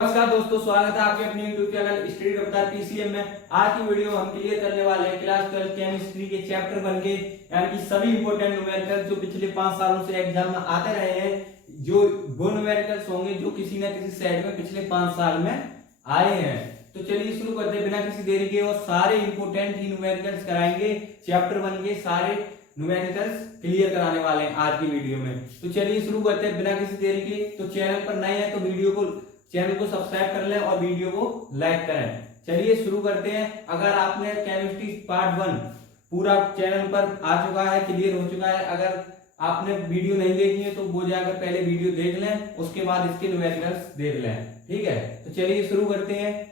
नमस्कार दोस्तों, स्वागत है आपके अपने यूट्यूब चैनल स्टडी रफ्तार पीसीएम में। आज की वीडियो हम क्लियर करने वाले हैं क्लास 12 केमिस्ट्री के चैप्टर 1 के, यानी कि सभी इंपोर्टेंट न्यूमेरिकल्स जो पिछले 5 सालों से एग्जाम में आते रहे हैं, जो वो न्यूमेरिकल्स होंगे जो किसी न किसी सेट में पिछले 5 साल में आए हैं। तो चलिए शुरू करते हैं बिना किसी देरी के, और सारे इंपोर्टेंट ही न्यूमेरिकल्स कराएंगे। चैप्टर 1 के सारे न्यूमेरिकल्स क्लियर कराने वाले हैं आज की वीडियो में। तो चलिए शुरू करते हैं बिना किसी देरी के। तो चैनल पर नए हैं तो चैनल को सब्सक्राइब कर लें और वीडियो को लाइक करें। चलिए शुरू करते हैं। अगर आपने केमिस्ट्री पार्ट 1 पूरा चैनल पर आ चुका है, क्लियर हो चुका है, अगर आपने वीडियो नहीं देखी है तो वो जाकर पहले वीडियो देख लें, उसके बाद इसके न्यूमेरिकल्स देख लें। ठीक है, तो चलिए शुरू करते हैं।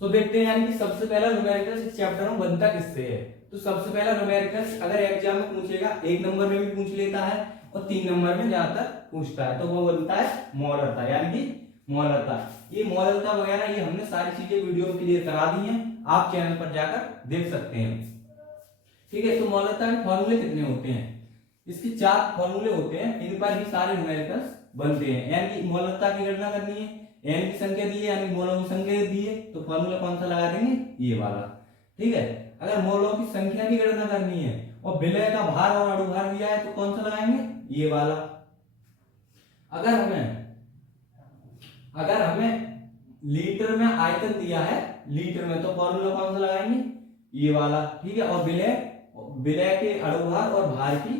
तो देखते हैं, यानी कि सबसे पहला न्यूमेरिकल्स इस चैप्टर में बनता किससे है। तो सबसे पहला न्यूमेरिकल्स अगर एग्जाम में पूछेगा, 1 नंबर में भी पूछ लेता है और 3 नंबर में ज्यादातर पूछता है, तो वो बनता है मोलरता, यानी कि मोलरता। ये मोलरता वगैरह ये हमने सारी चीजें वीडियो में क्लियर करा दी हैं, आप चैनल पर जाकर देख सकते हैं। ठीक है, तो मोलरता के फॉर्मूले कितने होते हैं? इसके 4 फॉर्मूले होते हैं, इन पर ही सारे न्यूमेरिकल्स बनते हैं। यानी कि मोलरता की गणना करनी है, एन की संख्या दी है, यानी मोलों की संख्या दी है, तो फॉर्मूला कौन सा लगा देंगे? ये वाला। ठीक है, अगर मोलों की संख्या की गणना करनी है और विलय का भार और अणुभार दिया है तो कौन सा लगाएंगे? ये वाला। अगर हमें लीटर में आयतन दिया है, लीटर में, तो फॉर्मूला कौन सा लगाएंगे? ये वाला। ठीक है, और विलय के अणुभार और भार की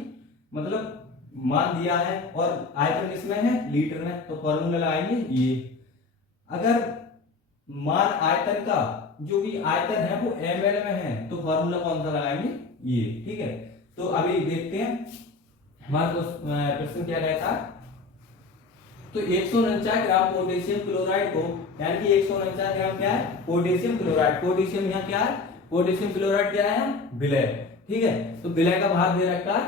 मतलब मान दिया है और आयतन किसमें है? लीटर में, तो फॉर्मूला लगाएंगे ये। अगर मान आयतन का जो भी आयतन है वो ml में है तो फॉर्मूला कौन सा लगाएंगे? ये। ठीक है, तो अभी देखते हैं हमारा प्रश्न क्या रहता है। तो 149 ग्राम पोटेशियम क्लोराइड को, यानी कि 149 ग्राम क्या है? Potassium chloride. पोटेशियम यहाँ क्या है? पोटेशियम क्लोराइड क्या है? विलय। ठीक है, तो विलय का भार दे रखा है,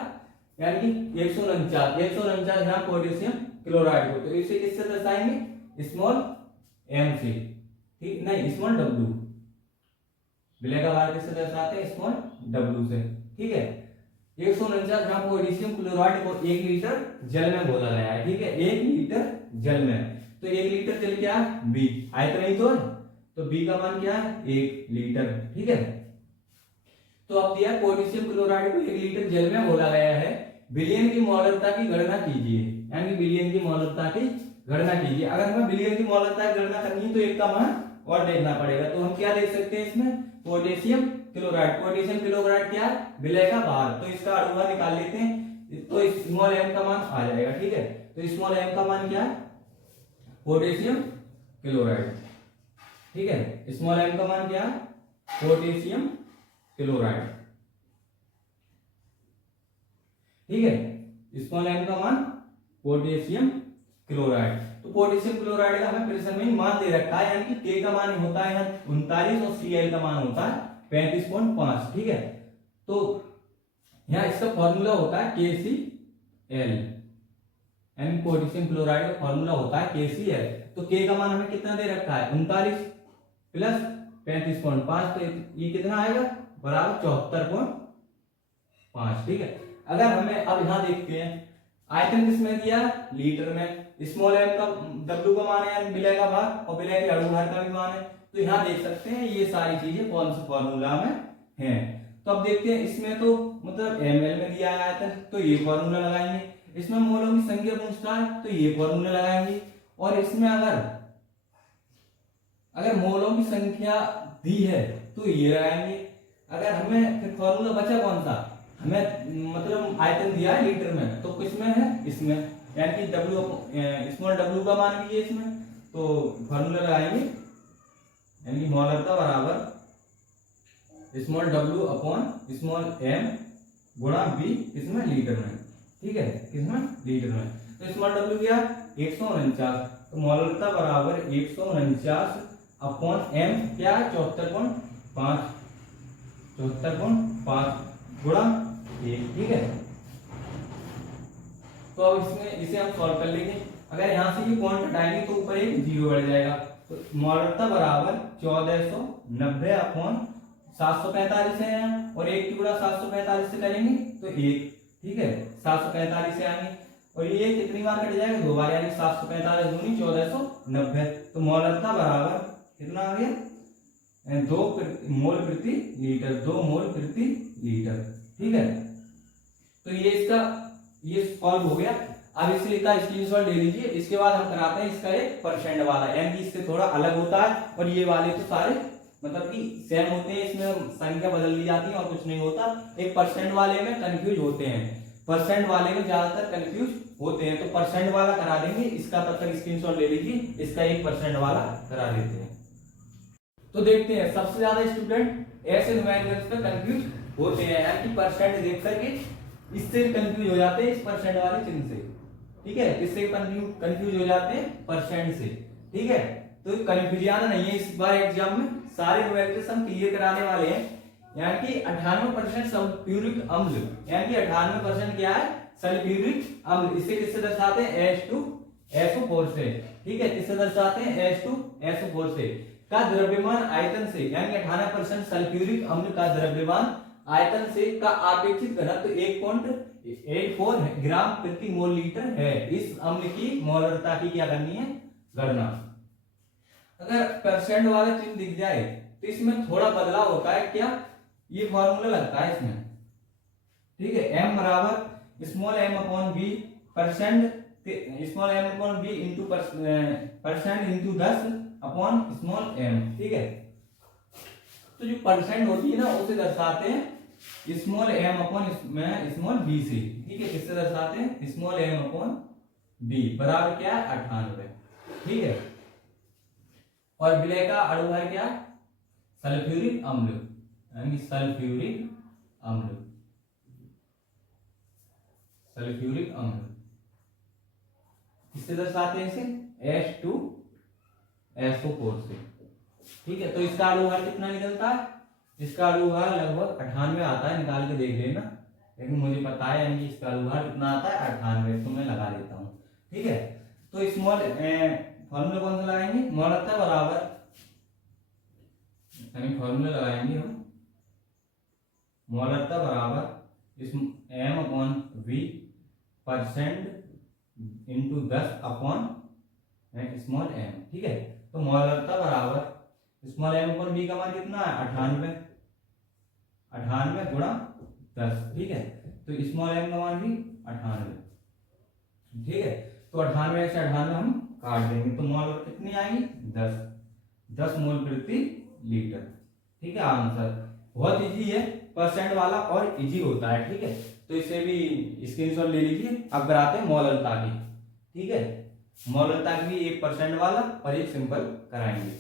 यानी कि 149 ग्राम पोटेशियम क्लोराइड को, तो इसे किससे दर्शाएंगे? स्मॉल m से। ठीक, नहीं, स्मॉल w। विलय का भार किससे दर्शाते हैं? स्मॉल w से। ठीक है, 149 ग्राम पोटेशियम क्लोराइड को 1 लीटर जल में घोला गया है। ठीक है, 1 लीटर जल में, तो 1 लीटर जल क्या है? B। आयतन ही तो है, तो B का मान क्या है? 1 लीटर। ठीक है, तो अब दिया पोटेशियम क्लोराइड को 1 लीटर जल में घोला गया है, विलयन की मोलरता की गणना कीजिए। यानी कि विलयन की मोलरता की गणना कीजिए। अगर हमें विलयन की मोलरता की गणना करनी है तो एक का मान और देखना पड़ेगा। तो हम क्या देख सकते हैं इसमें? Potassium chloride. पोटेशियम क्लोराइड क्या है? विलय का भार, तो इसका अणुभार निकाल लेते हैं, तो स्मॉल m का मान आ जाएगा। ठीक है, तो स्मॉल m का मान क्या है? Potassium chloride. ठीक है, स्मॉल m का मान क्या है? Potassium chloride. ठीक है, स्मॉल m का मान पोटेशियम क्लोराइड। तो पोटेशियम क्लोराइड का हमें प्रश्न में मान दे रखा है, यानी कि K का मान होता है 39 और Cl का मान होता है 35.5। ठीक है, तो यहाँ इसका फॉर्मूला होता है KCl, यानी पोटेशियम क्लोराइड का फॉर्मूला होता है KCl। तो K का मान हमें कितना दे रखा है? 39 प्लस 35.5, तो ये कितना आएगा? बराबर 74.5। ठीक है, अगर हमें अब यहाँ देखते हैं आयतन किसमें दिया? लीटर में। स्मॉल m का w का मान है, विलय का भार, और विलय के अणुभार का भी मान है। तो यहाँ देख सकते हैं ये सारी चीजें कौन से फॉर्मूला में हैं। तो अब देखते हैं, इसमें तो मतलब ml में दिया है आयतन, तो ये फॉर्मूला लगाएंगे। इसमें मोलों की संख्या पूछता है तो ये फॉर्मूला लगाएंगे। और इसमें अगर मोलों की संख्या दी है तो ये लगाएंगे। अगर हमें फिर फॉर्मूला बचा कौन सा? हमें मतलब आयतन दिया है लीटर में, तो किसमें है? इसमें, यानी कि स्मॉल w का मान भी है इसमें, तो फॉर्मूला लगाएंगे, यानी कि मोलरता बराबर small w upon small m गुणा b, इसमें लीटर में। ठीक है, किसमें? लीटर में। तो स्मॉल w क्या? 149, तो मोलरता बराबर 149 अपॉन m क्या? 74.5 गुणा 1। ठीक है, तो अब इसमें इसे हम सॉल्व कर लेंगे। अगर यहां से ये पॉइंट हटाएंगे तो ऊपर एक 0 बढ़ जाएगा, तो मोलरता बराबर 1490 अपॉन 745 है, और 1 की गुणा 745 से करेंगे तो 1। ठीक है, 745 से आएंगे और ये कितनी बार कट जाएगा, 2 बार, यानी 745 दूनी 1490। तो मोलरता बराबर कितना आ गया, 2 मोल प्रति लीटर, 2 मोल प्रति लीटर। ठीक है, तो ये इसका ये सॉल्व हो गया। अब इसलिए का स्क्रीनशॉट ले लीजिए। इसके बाद हम कराते हैं इसका एक परसेंट वाला, यानी कि इससे थोड़ा अलग होता है, और ये वाले तो सारे मतलब कि सेम होते हैं, इसमें संख्या बदल ली जाती है और कुछ नहीं होता। एक परसेंट वाले में कंफ्यूज होते हैं, परसेंट वाले में ज्यादातर कंफ्यूज होते हैं, तो परसेंट वाला करा देंगे इसका। तब तक स्क्रीनशॉट ले लीजिए, इसका एक परसेंट वाला करा देते हैं। तो देखते हैं, सबसे ज्यादा स्टूडेंट ऐसे न्यूमेरिकल्स पे कंफ्यूज होते हैं, यानी कि परसेंट देख करके इससे कंफ्यूज हो जाते हैं, इस परसेंट वाले चिन्ह से। ठीक है, इससे कंफ्यूज हो जाते हैं परसेंट से। ठीक है, तो कंफ्यूज आना नहीं है इस बार एग्जाम में, सारे न्यूमेरिकल्स हम क्लियर कराने वाले हैं। यानी कि 98% सल्फ्यूरिक अम्ल, यानी कि 98% क्या है, सल्फ्यूरिक अम्ल। इसे किससे दर्शाते हैं, H2SO4 से। ठीक है, किससे दर्शाते हैं, H2SO4 से। का द्रव्यमान आयतन से, यानी 98% सल्फ्यूरिक अम्ल का द्रव्यमान आयतन से का आपेक्षिक घनत्व 1.84 ग्राम प्रति मोल लीटर है। इस अम्ल की मोलरता की क्या करनी है, गणना। अगर परसेंट वाला चिन्ह दिख जाए तो इसमें थोड़ा बदलाव होता है, क्या, ये फॉर्मूला लगता है इसमें। ठीक है, m बराबर small m upon b percent, small m upon b into percent into 10 upon small m। ठीक है, तो जो परसेंट होती है ना उसे दर्शाते हैं small m upon small b से। ठीक है, किससे दर्शाते हैं, स्मॉल m अपॉन b बराबर क्या है, 98। ठीक है, और विलय का अणुभार क्या, सल्फ्यूरिक अम्ल, यानी सल्फ्यूरिक अम्ल, सल्फ्यूरिक अम्ल किससे दर्शाते हैं, इसे H2SO4 से। ठीक है, तो इसका अणुभार कितना निकलता है, इसका अणुभार लगभग 98 आता है, निकाल के देख लेना, लेकिन मुझे पता है यानी कि इसका अणुभार कितना आता है, 98, तो मैं लगा देता हूँ। ठीक है, तो स्मॉल फॉर्मूला कौन सा लगाएंगे, मोलरता बराबर, यानी फॉर्मूला लगाएंगे हम, मोलरता बराबर इस m upon v percent into 10 upon small m। ठीक है, तो मोलरता बराबर स्मॉल m अपॉन v का मान कितना है, 98, 98 गुणा 10। ठीक है, तो स्मॉल m का मान भी 98। ठीक है, तो 98 से 98 हम काट देंगे, तो मोल कितनी आएगी, 10 मोल प्रति लीटर। ठीक है, आंसर बहुत इजी है, परसेंट वाला और इजी होता है। ठीक है, तो इसे भी स्क्रीनशॉट ले लीजिए। अब कराते हैं मोलरता की। ठीक है, मोलरता की भी एक परसेंट वाला और एक सिंपल कराएंगे।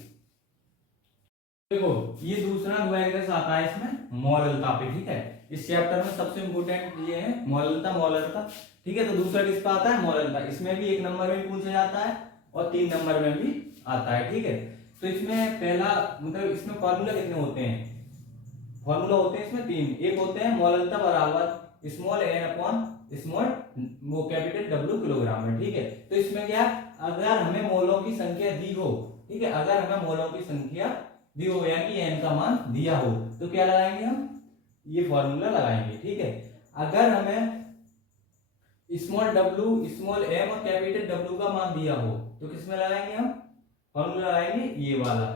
देखो, ये दूसरा न्यूमेरिकल्स आता है इसमें मोलरता पे। ठीक है, इस चैप्टर में सबसे इंपोर्टेंट ये है मोलरता। ठीक है, तो दूसरा किसका आता है, मोलरता। इसमें भी 1 नंबर में पूछा जाता है और 3 नंबर में भी आता है। ठीक है, तो इसमें पहला मतलब इसमें फॉर्मूला कितने होते हैं, फॉर्मूला होते हैं इसमें 3। एक होते हैं मोलरता बराबर स्मॉल n अपॉन स्मॉल वो कैपिटल W किलोग्राम में। ठीक है, तो इसमें क्या, अगर हमें मोलों की संख्या दी हो, ठीक है, अगर हमें मोलों की संख्या दी हो यानी n का मान दिया हो, तो क्या लगाएंगे हम, ये फॉर्मूला लगाएंगे। ठीक है, अगर हमें स्मॉल w स्मॉल m और कैपिटल W का मान दिया हो तो किसमें लगाएंगे हम, फॉर्मूला लगाएंगे ये वाला।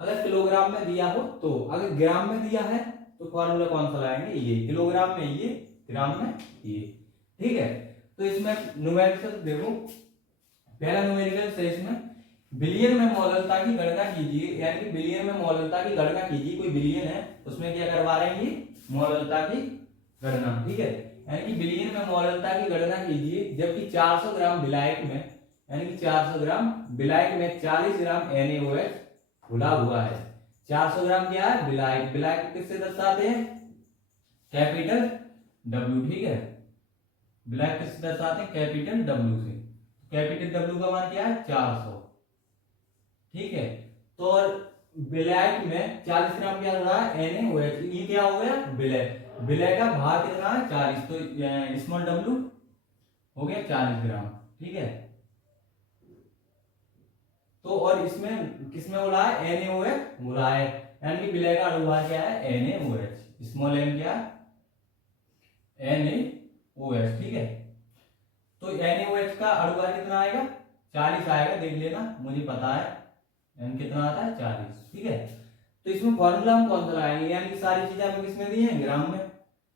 अगर किलोग्राम में दिया हो तो, अगर ग्राम में दिया है तो फॉर्मूला कौन सा लगाएंगे, ये किलोग्राम में ये, ग्राम में ये। ठीक है, तो इसमें न्यूमेरिकल देखो, पहला न्यूमेरिकल है इसमें बिलियन में मोलरता की गणना कीजिए, यानी कि बिलियन में मोलरता की गणना कीजिए। कोई बिलियन है उसमें क्या करवा रहे हैं, ये मोलरता की गणना। ठीक है, यानी कि बिलियन में मोलरता की गणना कीजिए, जबकि 400 ग्राम विलायक में, यानी कि 400 ग्राम विलायक में 40 ग्राम NaOH घुला हुआ है। 400 ग्राम क्या है, विलायक। विलायक किससे दर्शाते हैं, कैपिटल W। ठीक है, विलायक किससे दर्शाते हैं, कैपिटल W से। कैपिटल W का मान क्या है, 400। ठीक है, तो विलायक में 40 ग्राम क्या हो रहा है, NaOH। ये क्या हो गया, विलय। विलय का भार कितना है, 40, तो स्मॉल w हो गया 40 ग्राम। ठीक है, तो और इसमें किसमें हो रहा है, NaOH मिला है, यानी कि विलय का अणुभार क्या है, NaOH। स्मॉल m क्या, NaOH। ठीक है, तो NaOH का अणुभार कितना आएगा, 40 आएगा, देख लेना, मुझे पता है n कितना आता है, 40। ठीक है, तो इसमें फॉर्मूला हम कौन सा लगाएंगे, यानी कि सारी चीजें हमें किसमें दी है, ग्राम में।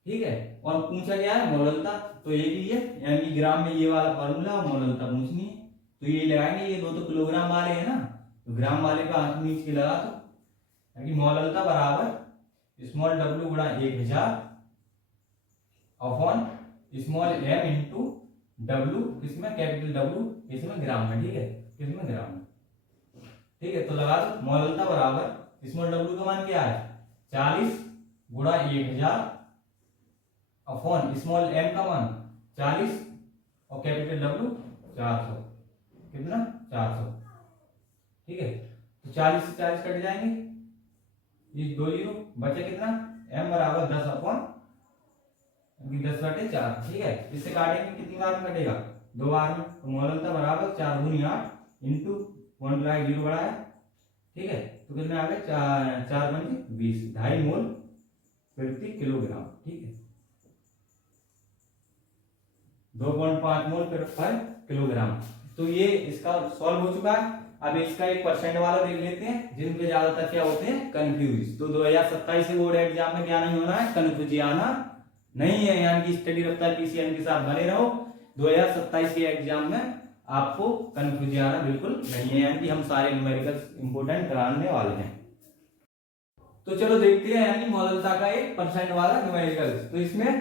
ठीक है, और पूछा गया है मोललता, तो ये भी है, यानी कि ग्राम में ये वाला फॉर्मूला और मोललता पूछनी है, तो ये लगाएंगे। ये दो तो किलोग्राम वाले है ना, तो ग्राम वाले का हाथ नीचे के लगा दो, यानी मोललता बराबर स्मॉल w गुणा 1000 upon small m into w, इसमें कैपिटल W, इसमें ग्राम में। ठीक है, इसमें ग्राम में। ठीक है, तो लगा दो मोललता बराबर स्मॉल w का मान क्या है, 40 गुणा 1000 अपॉन स्मॉल m का मान 40 और कैपिटल W 400, कितना 400। ठीक है, तो 40 से 40 कट जाएंगे, ये 2 जीरो बचे, कितना m बराबर 10 अपॉन 10/4। ठीक है, इससे काटेंगे कितनी बार में कटेगा, 2 बार में, तो मोललता बराबर 4 दूनी 8 इंटू 1/0 बढ़ाया। ठीक है, तो कितने आ गए, 4 पंजे 20, 2.5 मोल प्रति किलोग्राम। ठीक है, 2.5 मोल पर किलोग्राम। तो ये इसका सॉल्व हो चुका है। अब इसका एक परसेंट वाला देख लेते हैं, जिनके ज्यादातर क्या होते हैं, कंफ्यूज। तो 2027 से बोर्ड एग्जाम में क्या नहीं होना है, कंफ्यूज आना नहीं है, यानी कि स्टडी रफ्तार PCM के साथ बने रहो। 2027 के एग्जाम में आपको कंफ्यूज आना बिल्कुल नहीं है, यानी कि हम सारे न्यूमेरिकल्स इंपोर्टेंट कराने वाले हैं। तो चलो देखते हैं, यानी मोललता का एक परसेंट वाला न्यूमेरिकल्स। तो इसमें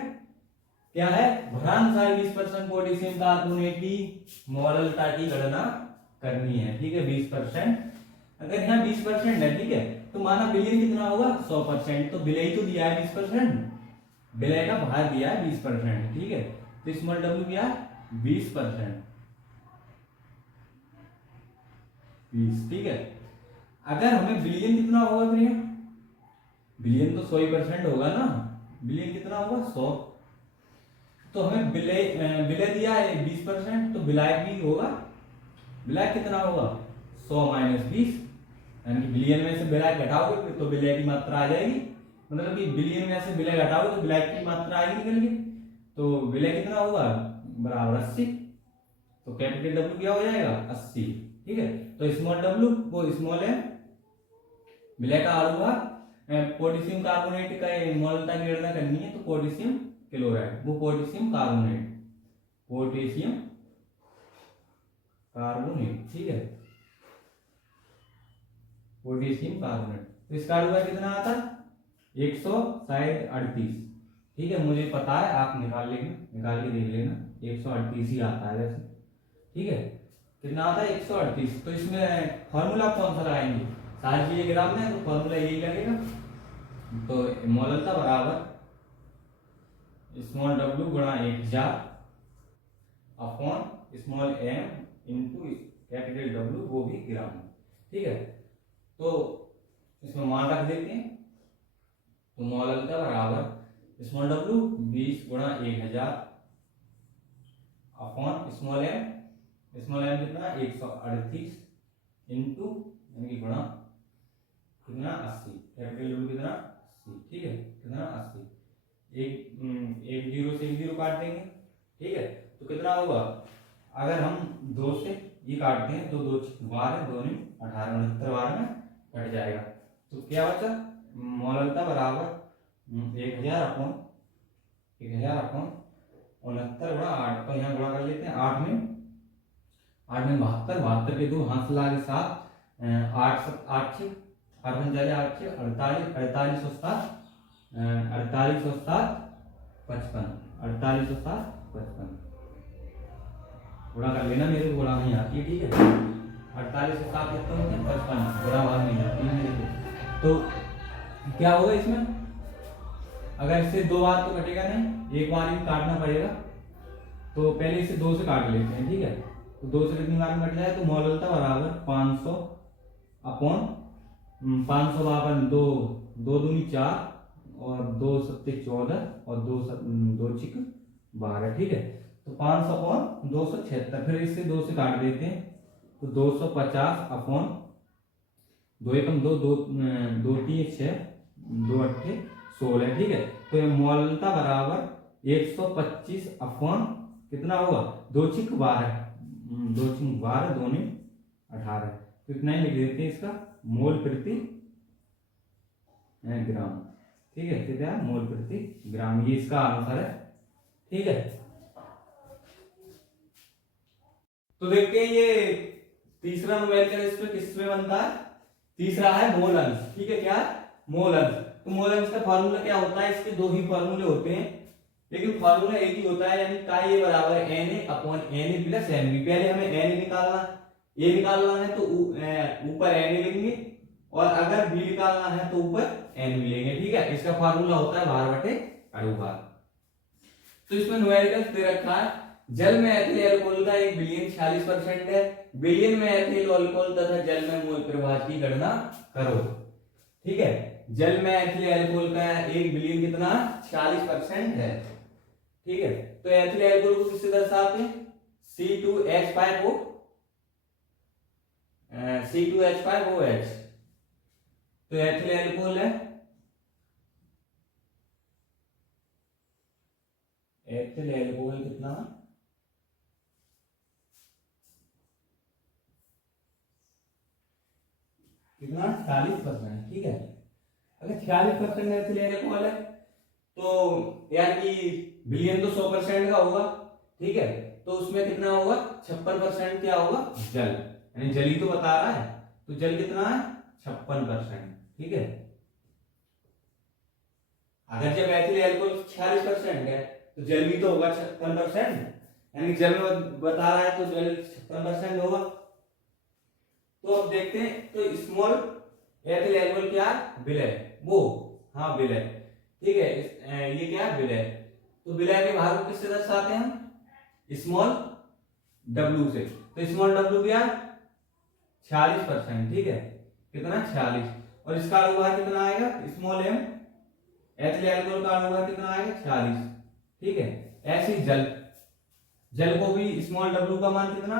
क्या है, भरानुसार 20% पोटेशियम कार्बोनेट की मोललता की गणना करनी है। ठीक है, 20%, अगर यहाँ 20% है, ठीक है, तो माना विलयन कितना होगा, 100%, तो विलय तो दिया है 20%, विलय का भार दिया है 20%। ठीक है, तो स्मॉल w क्या है, 20%, 20। ठीक है, अगर हमें विलयन कितना होगा, फिर विलयन तो 100% होगा ना, विलयन कितना होगा 100, तो हमें विलय दिया है 20%, तो विलायक भी होगा, विलायक कितना होगा 100 माइनस 20, यानी कि विलयन में से विलायक घटाओगे तो विलय की मात्रा आ जाएगी, मतलब कि विलयन में से विलय घटाओगे तो विलायक की मात्रा आएगी निकल के, तो विलय कितना होगा बराबर 80, तो कैपिटल W क्या हो जाएगा 80। ठीक है, तो स्मॉल w वो स्मॉल है, विलय का अणुभार, पोटेशियम कार्बोनेट का मोललता की गणना करनी है, तो पोटेशियम क्लोराइड, वो पोटेशियम कार्बोनेट, पोटेशियम कार्बोनेट। ठीक है, पोटेशियम कार्बोनेट, तो इसका अणुभार कितना आता है 138। ठीक है, मुझे पता है, आप निकाल लेना, निकाल के देख लेना, 138 ही आता है वैसे। ठीक है, कितना आता है 138। तो इसमें फॉर्मूला कौन सा लगाएंगे, सारी चीजें ग्राम में, तो फॉर्मूला यही लगेगा, तो मोललता बराबर स्मॉल w गुणा 1000 upon small m into capital W, वो भी ग्राम में। ठीक है, तो इसमें मान रख देते हैं, तो मोललता बराबर स्मॉल w 20 गुणा 1000 अपॉन स्मॉल m कितना 138 इंटू यानी कि गुणा कितना 80, कैपिटल W कितना 80। ठीक है, कितना 80, एक जीरो से एक जीरो काट देंगे। ठीक है, तो कितना होगा, अगर हम 2 से ये काटते हैं तो 2 बार है, 2 नहीं 18, 69 बार में कट जाएगा, तो क्या बचा, मोललता बराबर 1000 अपॉन 69 गुणा 8, तो यहाँ गुणा कर लेते हैं, 8 में 72, 72 के 2 हाथ लगा के 7, 8 8 6 चले 8 6 48, 48 और 7 48 और 7 55, 48 और 7 55, गुणा कर लेना, मेरे को गुणा नहीं आती है। ठीक है, 48 और 7 कितने होते हैं 55, गुणा भाग नहीं आती है मेरे को। तो क्या होगा इसमें, अगर इससे 2 बार तो कटेगा नहीं, एक बार ही काटना पड़ेगा, तो पहले इसे 2 से काट लेते हैं। ठीक है, तो 2 से कितनी बार में कट जाए, तो मोललता बराबर 500 अपॉन 500 बावन 2 दूनी 4 और 2 सत्ते 14 और 2 छिक 12। ठीक है, तो 500 अपॉन 276, फिर इससे 2 से काट देते हैं, तो 250 अपॉन 2 एकम 2 2 3 6 2 8 16। ठीक है, तो ये मोललता बराबर 125 अपॉन कितना होगा 2 छिक 12, 2 छिक 12, 2 ने 18, तो इतना ही लिख देते हैं इसका मोल प्रति ग्राम। ठीक है, कितना मोल प्रति ग्राम, ये इसका आंसर है। ठीक है, तो देखते हैं ये तीसरा न्यूमेरिकल इस पे किस में बनता है। तीसरा है मोल अंश। ठीक है, क्या मोल अंश। तो मोल अंश का फॉर्मूला क्या होता है, इसके 2 ही फॉर्मूले होते हैं, लेकिन फॉर्मूला एक ही होता है, यानी का ये बराबर है Na/Na प्लस Nb। पहले हमें Na निकालना है तो ऊपर Na लेंगे, और अगर B निकालना है तो ऊपर Nb लेंगे। ठीक है, इसका फॉर्मूला होता है भार बटे अणुभार। तो इसमें न्यूमेरिकल दे रखा है, जल में एथिल अल्कोहल का 1 बिलियन 46% है, बिलियन में एथिल अल्कोहल तथा जल में मोल प्रवाह की गणना करो। ठीक है, जल में एथिल अल्कोहल का 1 बिलियन कितना 46% है। ठीक है, तो एथिल अल्कोहल को किससे दर्शाते हैं, C2H5O, C2H5OH। तो एथिल अल्कोहल है, एथिल अल्कोहल कितना कितना 40%। ठीक है, अगर 46% एथिल अल्कोहल है तो यानी कि बिलियन तो 100% का होगा। ठीक है, तो उसमें कितना होगा 56% क्या होगा जल, यानी जल ही तो बता रहा है, तो जल कितना है 56%। ठीक है, अगर जब एथिल अल्कोहल 46% है तो जल भी तो होगा 56%, यानी जल में बता रहा है तो जल 56% होगा। तो अब देखते हैं, तो स्मॉल एथिल अल्कोहल क्या विलय, वो हाँ विलय। ठीक है, ये क्या विलय, तो विलय के भाग को किससे दर्शाते हैं हम, स्मॉल w से। तो स्मॉल w क्या 46%। ठीक है, कितना 46, और इसका अणुभार कितना आएगा स्मॉल m, एथिल अल्कोहल का अणुभार कितना आएगा 40। ठीक है, ऐसे ही जल को भी स्मॉल w का मान कितना,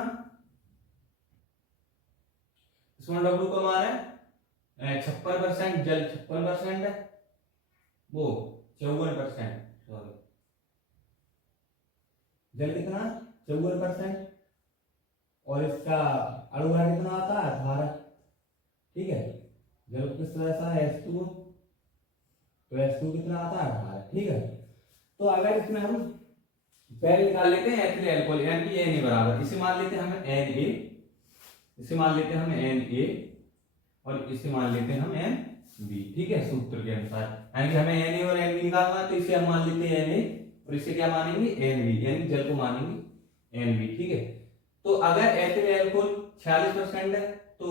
स्मॉल w का मान है 56%, जल 56% है, वो 54%, सॉरी जल कितना 54%, और इसका अणुभार कितना आता है 18। ठीक है, जल किस तरह सा है H2, तो H2 कितना आता है 18। ठीक है, तो अगर इसमें हम पहले निकाल लेते हैं एथिल अल्कोहल, यानी कि Na बराबर, इसे मान लेते हैं हमें Na, इसे मान लेते हैं हमें Na, और इसे मान लेते हैं हम Nb। ठीक है, सूत्र के अनुसार, यानी कि हमें Na और Nb निकालना है, तो इसे हम मान लेते हैं Na, और इसे क्या मानेंगे Nb, यानी जल को मानेंगे Nb। ठीक है, तो अगर एथिल अल्कोहल 46% है तो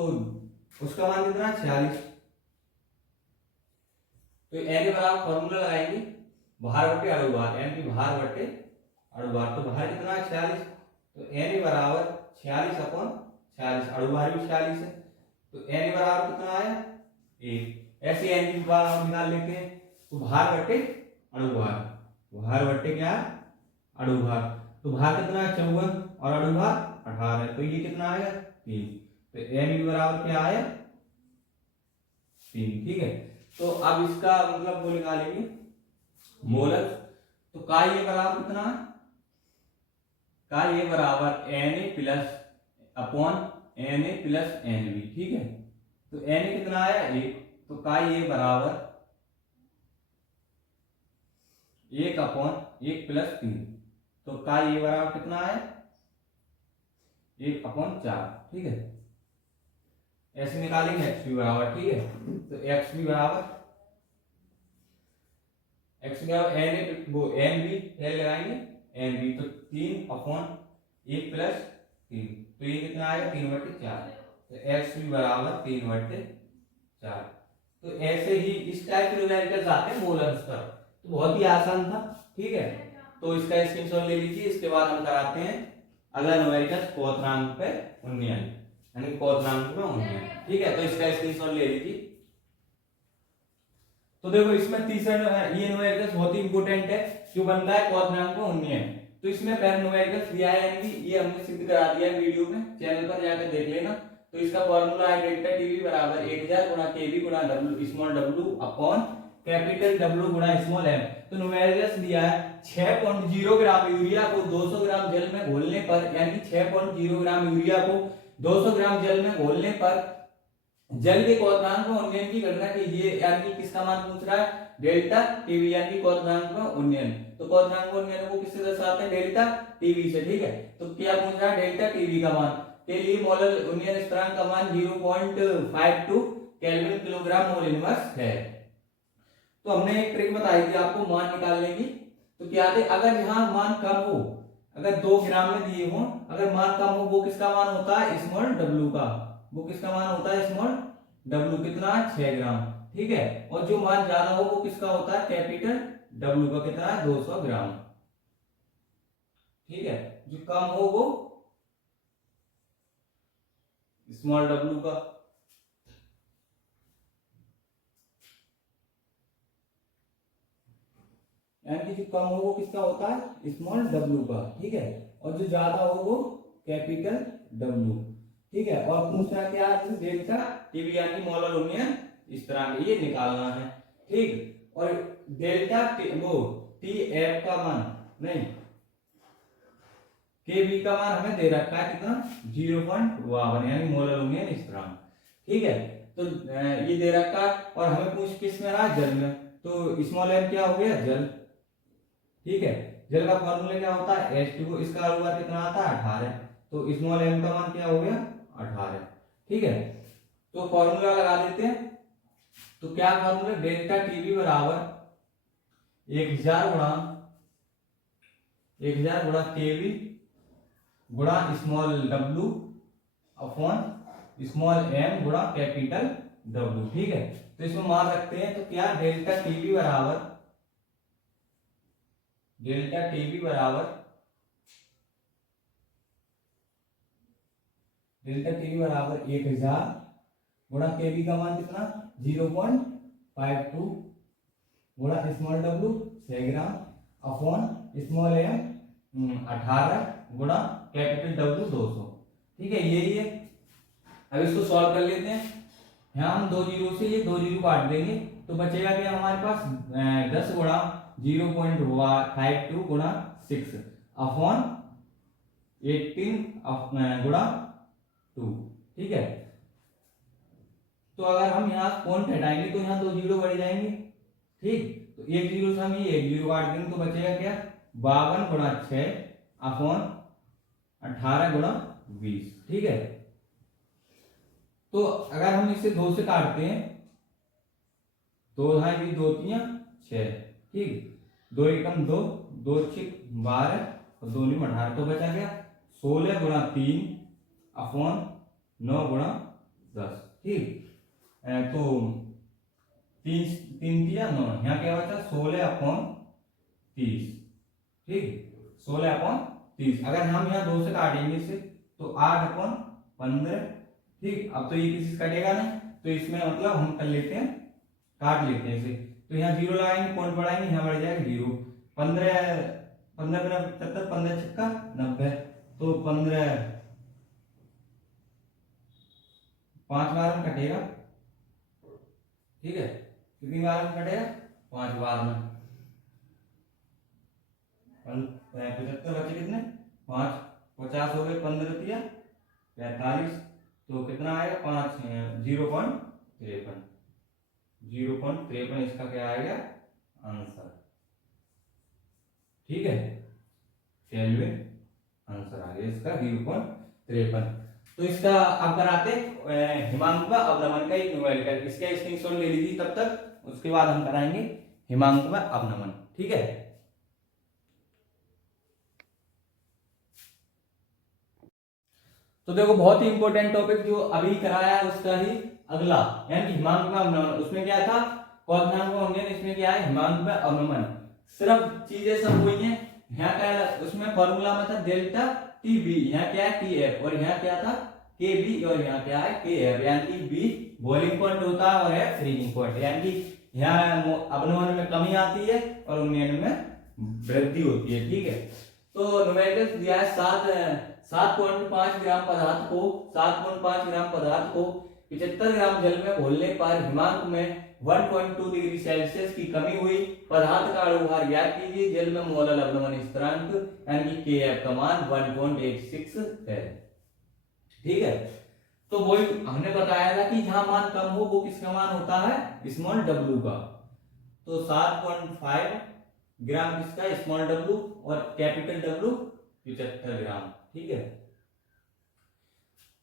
उसका मान कितना 46, तो Na बराबर फॉर्मूला लगाएंगे भार बटे अणुभार, यानी कि भार बटे अणुभार। तो भार कितना 46, तो Na बराबर 46/46, अणुभार भी 46 है, तो Na बराबर कितना आया 1। ऐसे Na की बार हम निकाल लेते हैं, तो भार बटे अणुभार, भार बटे क्या अणुभार, तो भार कितना 54 और अणुभार 18 है, तो ये कितना आएगा 3। तो Na बराबर क्या आया 3। ठीक है, तो अब इसका मतलब वो निकालेंगे मोलर, तो का ये बराबर कितना, का ये बराबर Na प्लस Nb। ठीक है, तो Na कितना आया 1, तो का ये बराबर 1/1 प्लस 3, तो का ये बराबर कितना आया 1/4। ठीक है, ऐसे निकालेंगे xb बराबर। ठीक है, तो xb बराबर Na वो Nb पहले लगाएंगे Nb, तो 3/1 प्लस 3, तो ये कितना आएगा 3/4, तो xb बराबर 3/4। तो ऐसे ही इस टाइप के न्यूमेरिकल्स आते हैं मोल अंश पर, तो बहुत ही आसान था। ठीक है, तो इसका स्क्रीनशॉट ले लीजिए, इसके बाद हम कराते हैं अगला न्यूमेरिकल क्वोथनांक पे उन्नयन, यानी क्वोथनांक में उन्नयन। ठीक है, तो इसका स्क्रीनशॉट ले लीजिए। तो देखो इसमें तीसरा ये न्यूमेरिकल्स बहुत ही इंपॉर्टेंट है, क्यों बनता है क्वोथनांक में उन्नयन। तो इसमें पहला न्यूमेरिकल्स दिया है, यानी कि ये हमने सिद्ध करा दिया है वीडियो में, चैनल पर जाकर देख लेना। तो इसका फॉर्मूला है डेल्टा टीवी बराबर 1000 गुणा केवी गुणा w small w upon capital W गुणा स्मॉल m। तो न्यूमेरिकल्स दिया है 6.0 ग्राम यूरिया को 200 ग्राम जल में घोलने पर, यानी 6.0 ग्राम यूरिया को 200 ग्राम जल में घोलने पर जल के क्वथनांक में उन्नयन की गणना कीजिए। यानी कि किसका मान पूछ रहा है, डेल्टा टीवी, यानी कि क्वथनांक में उन्नयन। तो क्वथनांक में उन्नयन को किससे दर्शाते हैं, डेल्टा टीवी से, ठीक है। तो क्या पूछ रहा है, डेल्टा टीवी का मान के लिए मोलर उन्नयन स्थिरांक का मान 0.52 केल्विन किलोग्राम मोल इनवर्स है। तो हमने एक ट्रिक बताई थी आपको मान निकालने की। तो क्या थे, अगर यहाँ मान कम हो, अगर 2 ग्राम में दिए हो, अगर मान कम हो, वो किसका मान होता है, स्मॉल डब्ल्यू का। वो किसका मान होता है, स्मॉल डब्ल्यू, कितना, 6 ग्राम, ठीक है। और जो मान ज्यादा हो वो किसका होता है, कैपिटल डब्ल्यू का, कितना है, 200 ग्राम, ठीक है। जो कम हो वो स्मॉल डब्ल्यू का। यानी कि जो कम हो वो किसका होता है, स्मॉल डब्ल्यू का, ठीक है। और जो ज्यादा हो वो कैपिटल डब्ल्यू, ठीक है। और पूछना क्या है, डेल्टा टीवी यानी मोलर उन्नयन स्थिरांक, ये निकालना है, ठीक। और डेल्टा वो टी एफ का मान नहीं, के बी का मान हमें दे रखा है कितना, 0.52 यानी मोलर उन्नयन स्थिरांक, ठीक है। तो ये दे रखा है और हमें पूछ किस में रहा, जल में। तो स्मॉल एम क्या हो गया, जल, ठीक है। जल का फॉर्मूला क्या होता है, H2O, इसका अनुपात कितना आता है, 18। तो स्मॉल एम का मान क्या हो गया, 18, ठीक है। तो फॉर्मूला लगा देते हैं। तो क्या फॉर्मूला, डेल्टा टीवी बराबर 1000 गुणा केवी गुणा small W upon small M गुणा कैपिटल डब्ल्यू, ठीक है। तो इसमें मान रखते हैं। तो क्या, डेल्टा टीवी बराबर 1000 गुणा केवी का मान कितना, 0.52 गुणा small W 6 gram upon small M 18 गुणा कैपिटल डब्ल्यू 200, ठीक है। यही है। अब इसको सॉल्व कर लेते हैं। यहाँ हम 2 जीरो से ये 2 जीरो काट देंगे तो बचेगा क्या हमारे पास, 10 गुणा 0.52 गुणा 6 अपॉन 18 गुणा 2, ठीक है। तो अगर हम यहाँ पॉइंट हटाएंगे तो यहाँ 2 जीरो बढ़ जाएंगे, ठीक। तो 1 जीरो से हम ये 1 जीरो काट देंगे तो बचेगा क्या, 52 गुणा 6 अपॉन 18 गुणा 20, ठीक है। तो अगर हम इसे 2 से काटते हैं, 2 ढाई 2 3 6, ठीक। 2 एकम 2, 2 6 12 और 2 9 18, तो बचा क्या, 16 गुणा 3 अपॉन 9 गुणा 10, ठीक। तो 3 3 दिया 9, यहाँ क्या बचा, 16 अपॉन 30, ठीक। 16 अपॉन 30। अगर हम यहाँ 2 से काटेंगे इसे तो 8 अपॉन 15, ठीक। अब तो ये किसी से कटेगा नहीं, तो इसमें मतलब हम कर लेते हैं, काट लेते हैं इसे। तो यहाँ 0 लगाएंगे, पॉइंट बढ़ाएंगे, यहाँ बढ़ जाएगा 0। 15 15 75, 15 छक्का 90, तो 15 5 बार में कटेगा, ठीक है। कितनी बार में कटेगा, 5 बार में। 75 बचे कितने, 5, 50 हो गए, 15 दिया 45, तो कितना आएगा, 5 0.53, 0.53 इसका क्या आएगा आंसर, ठीक है। केल्विन आंसर आ गया इसका 0.53। तो इसका अब कराते हिमांक में अवनमन का एक न्यूमेरिकल, इसका स्क्रीनशॉट ले लीजिए तब तक, उसके बाद हम कराएंगे हिमांक में अवनमन, ठीक है। तो देखो बहुत ही इंपॉर्टेंट टॉपिक जो अभी कराया है उसका ही अगला, यानी हिमांक में अवनमन। उसमें क्या था, क्वथनांक में उन्नयन, इसमें क्या है, हिमांक में अवनमन। सिर्फ चीजें सब वही हैं। यहाँ क्या, उसमें फॉर्मूला में था डेल्टा टी बी, यहाँ क्या है टी एफ, और यहाँ क्या था के बी, और यहाँ क्या है के एफ। यानी कि बी बॉइलिंग पॉइंट होता है और एफ फ्रीजिंग पॉइंट, यानी कि यहाँ अवनमन में कमी आती है और उन्नयन में वृद्धि होती है, ठीक है। तो न्यूमेरिकल दिया है 7.5 ग्राम पदार्थ को 7.5 ग्राम पदार्थ को 75 ग्राम जल में घोलने पर हिमांक में 1.2 डिग्री सेल्सियस की कमी हुई। पदार्थ का अणुभार ज्ञात कीजिए। जल में मोलर लवणवन स्थिरांक यानी कि Kf का मान 1.86 है। ठीक है, तो वही हमने बताया था कि जहां मान कम हो वो किसका मान होता है, स्मॉल w का। तो 7.5 ग्राम किसका, स्मॉल w, और कैपिटल W 75 ग्राम। ठीक है,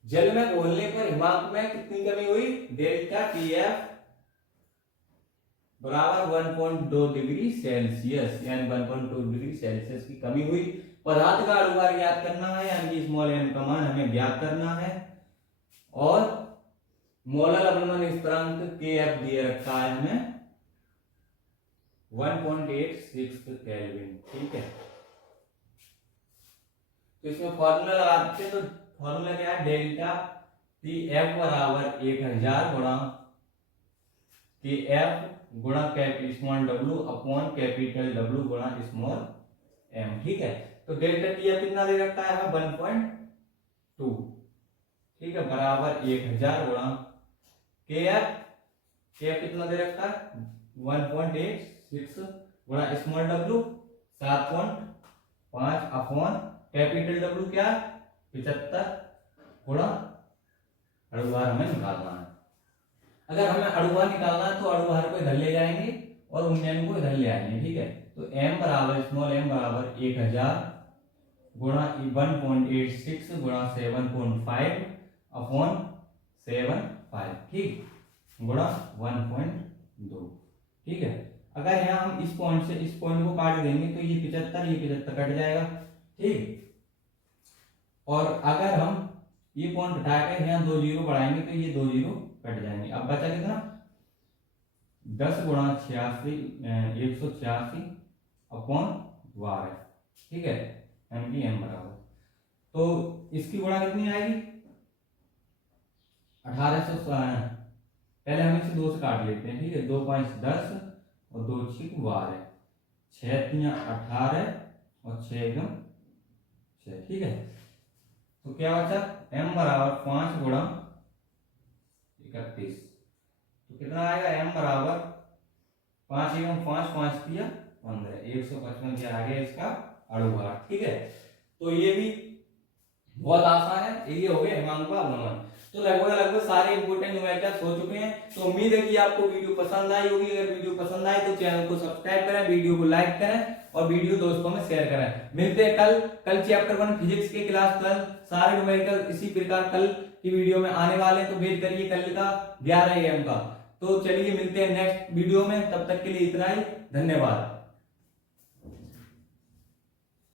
जल में घोलने पर हिमांक में कितनी कमी हुई, डेल्टा Tf बराबर 1.2 डिग्री सेल्सियस यानी 1.2 डिग्री सेल्सियस की कमी हुई। पदार्थ का अणुभार ज्ञात करना है यानी कि स्मॉल m का मान हमें ज्ञात करना है, और मोलर लवणवन स्थिरांक Kf दिए रखा है हमें 1.86 केल्विन। ठीक है, तो इसमें फॉर्मूला लगाते हैं, तो फॉर्मूला क्या है, डेल्टा Tf बराबर 1000 गुणा Kf गुणा small w upon capital W गुणा स्मॉल m। ठीक है, तो डेल्टा Tf कितना दे रखा है हमें 1.2। ठीक है, बराबर 1000 गुणा Kf कितना दे रखा है 1.86 गुणा small w 7.5 upon capital W क्या 75 गुणा अणुभार हमें निकालना है। अगर हमें अणुभार निकालना है तो अणुभार को इधर ले जाएंगे और उन्नयन को इधर ले आएंगे। ठीक है, तो m बराबर स्मॉल m बराबर 1000 गुणा 1.86 गुणा 7.5 अपॉन 7.5, ठीक, गुणा 1.2। ठीक है, अगर यहाँ हम इस पॉइंट से इस पॉइंट को काट देंगे तो ये 75 कट जाएगा। ठीक, और अगर हम ये पॉइंट हटाकर यहाँ 2 जीरो बढ़ाएंगे तो ये 2 जीरो कट जाएंगे। अब बचा कितना 10 गुणा 186 अपॉन 12। ठीक है, m बराबर, तो इसकी गुणा कितनी आएगी 1800। पहले हम इसे 2 से काट लेते हैं। ठीक है, 2 5 10 और 2 6 12, 6 3 18 और 6 एकम 6। ठीक है, तो क्या बचा m बराबर 5 गुणा 31, तो कितना आएगा m बराबर 5 एकम 5 5 किया 15, 155 के आगे इसका अणुभार। ठीक है, तो ये भी बहुत आसान है, ये हो गया हिमांक का अवनमन। तो लगभग सारे इंपोर्टेंट न्यूमेरिकल्स हो चुके हैं। तो उम्मीद है कि आपको वीडियो पसंद आई होगी। अगर वीडियो पसंद आए तो चैनल को सब्सक्राइब करें, वीडियो को लाइक करें और वीडियो दोस्तों में शेयर करें। मिलते हैं कल चैप्टर 1 फिजिक्स के क्लास 12 सारे न्यूमेरिकल इसी प्रकार कल की वीडियो में आने वाले हैं, तो वेट करिए कल का 11 AM का। तो चलिए मिलते हैं नेक्स्ट वीडियो में, तब तक के लिए इतना ही, धन्यवाद।